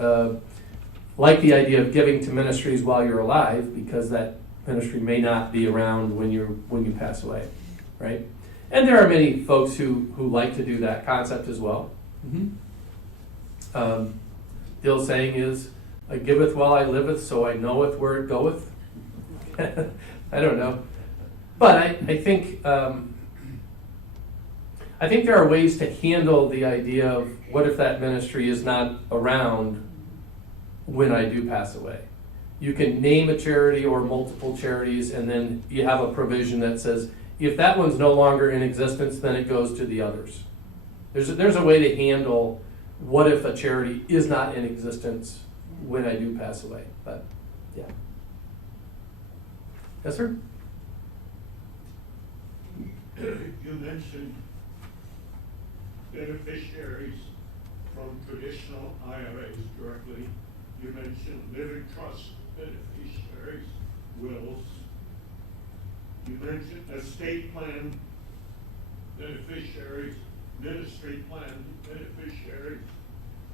like the idea of giving to ministries while you're alive, because that ministry may not be around when you pass away, right? And there are many folks who like to do that concept as well. The old saying is, I giveth while I liveth, so I knoweth where it goeth. I don't know. But I think there are ways to handle the idea of what if that ministry is not around when I do pass away. You can name a charity or multiple charities, and then you have a provision that says, if that one's no longer in existence, then it goes to the others. There's a way to handle what if a charity is not in existence when I do pass away. But yeah. Yes, sir? You mentioned beneficiaries from traditional IRAs directly. You mentioned living trust beneficiaries, wills. You mentioned estate plan beneficiaries, ministry plan beneficiaries,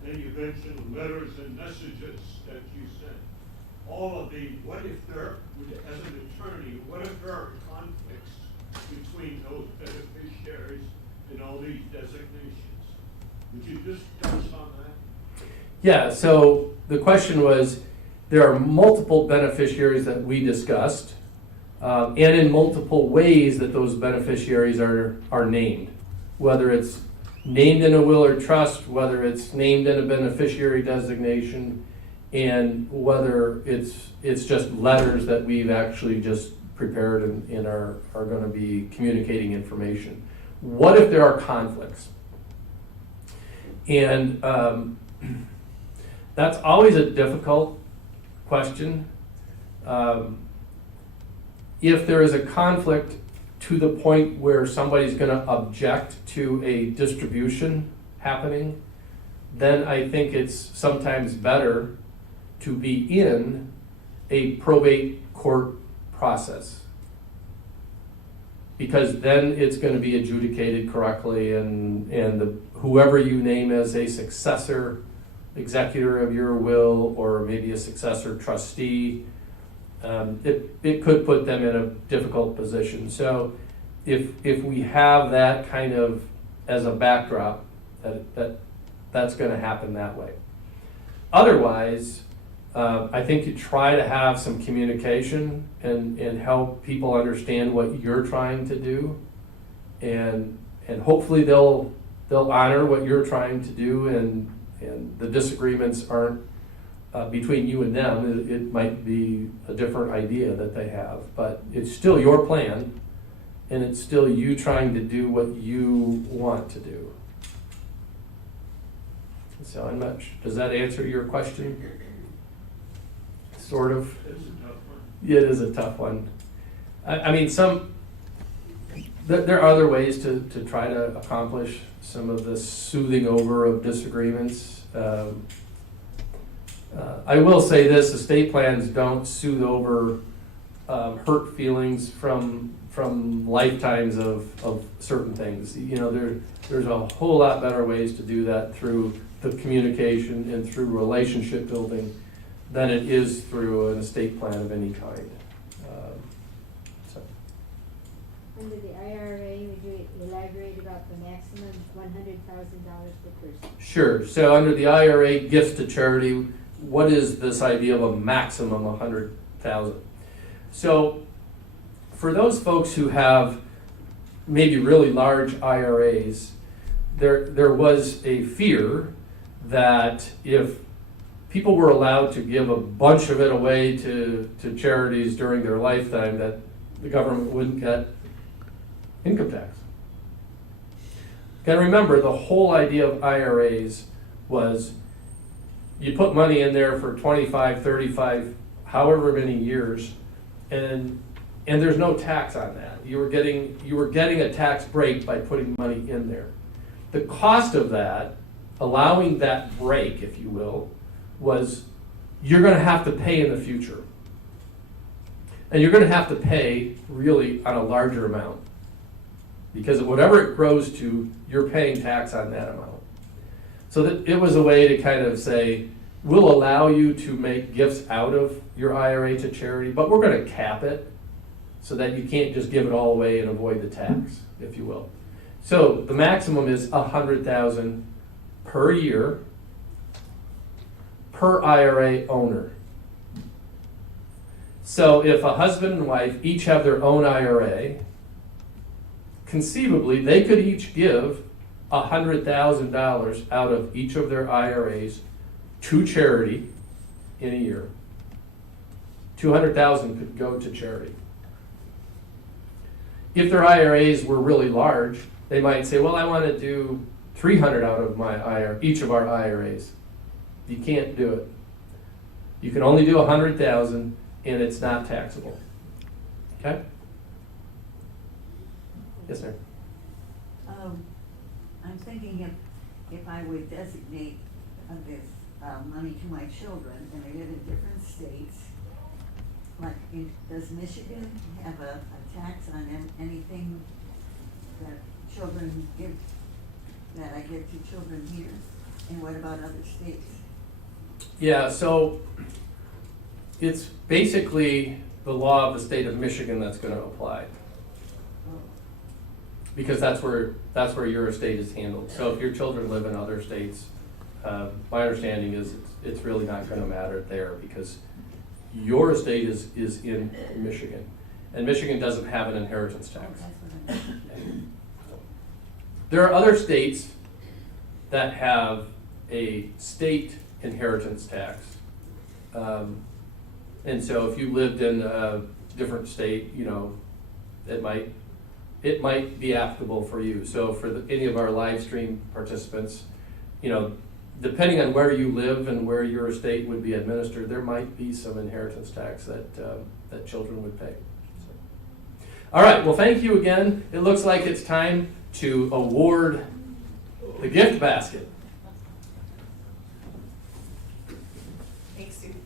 and you mentioned letters and messages that you sent. All of the, what if there, as an attorney, what if there are conflicts between those beneficiaries and all these designations? Would you just touch on that? Yeah, so the question was, there are multiple beneficiaries that we discussed, and in multiple ways that those beneficiaries are named. Whether it's named in a will or trust, whether it's named in a beneficiary designation, and whether it's just letters that we've actually just prepared and are going to be communicating information. What if there are conflicts? And that's always a difficult question. If there is a conflict to the point where somebody's going to object to a distribution happening, then I think it's sometimes better to be in a probate court process, because then it's going to be adjudicated correctly, and whoever you name as a successor executor of your will, or maybe a successor trustee, it could put them in a difficult position. So if we have that kind of as a backdrop, that's going to happen that way. Otherwise, I think you try to have some communication and help people understand what you're trying to do, and hopefully they'll honor what you're trying to do, and the disagreements aren't between you and them. It might be a different idea that they have, but it's still your plan, and it's still you trying to do what you want to do. So I'm not sure. Does that answer your question? Sort of. It's a tough one. Yeah, it is a tough one. I mean, there are other ways to try to accomplish some of the soothing over of disagreements. I will say this, estate plans don't soothe over hurt feelings from lifetimes of certain things. You know, there's a whole lot better ways to do that through the communication and through relationship building than it is through an estate plan of any kind. So. Under the IRA, would you elaborate about the maximum $100,000 per person? Sure. So under the IRA gifts to charity, what is this idea of a maximum $100,000? So for those folks who have maybe really large IRAs, there was a fear that if people were allowed to give a bunch of it away to charities during their lifetime, that the government wouldn't get income tax. Got to remember, the whole idea of IRAs was you put money in there for 25, 35, however many years, and there's no tax on that. You were getting a tax break by putting money in there. The cost of that, allowing that break, if you will, was you're going to have to pay in the future. And you're going to have to pay really on a larger amount. Because whatever it grows to, you're paying tax on that amount. So that it was a way to kind of say, we'll allow you to make gifts out of your IRA to charity, but we're going to cap it so that you can't just give it all away and avoid the tax, if you will. So the maximum is $100,000 per year per IRA owner. So if a husband and wife each have their own IRA, conceivably they could each give $100,000 out of each of their IRAs to charity in a year. $200,000 could go to charity. If their IRAs were really large, they might say, well, I want to do $300 out of my IRA, each of our IRAs. You can't do it. You can only do $100,000 and it's not taxable. Okay? Yes, sir. I'm thinking if I would designate this money to my children, and they live in different states, like, does Michigan have a tax on anything that children give, that I give to children here? And what about other states? Yeah, so it's basically the law of the state of Michigan that's going to apply. Because that's where your estate is handled. So if your children live in other states, my understanding is it's really not going to matter there because your estate is in Michigan. And Michigan doesn't have an inheritance tax. There are other states that have a state inheritance tax. And so if you lived in a different state, you know, it might be applicable for you. So for any of our live stream participants, you know, depending on where you live and where your estate would be administered, there might be some inheritance tax that children would pay. So. All right, well, thank you again. It looks like it's time to award the gift basket. Thanks, Steve.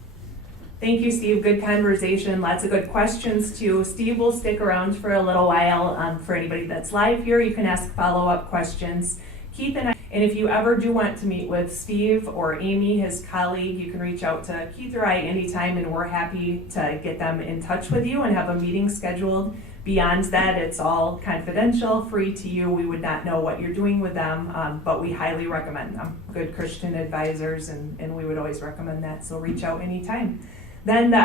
Thank you, Steve. Good conversation. Lots of good questions, too. Steve will stick around for a little while. For anybody that's live here, you can ask follow-up questions. Keith and if you ever do want to meet with Steve or Amy, his colleague, you can reach out to Keith or I anytime, and we're happy to get them in touch with you and have a meeting scheduled. Beyond that, it's all confidential, free to you. We would not know what you're doing with them, but we highly recommend them. Good Christian advisors, and we would always recommend that, so reach out anytime. Then the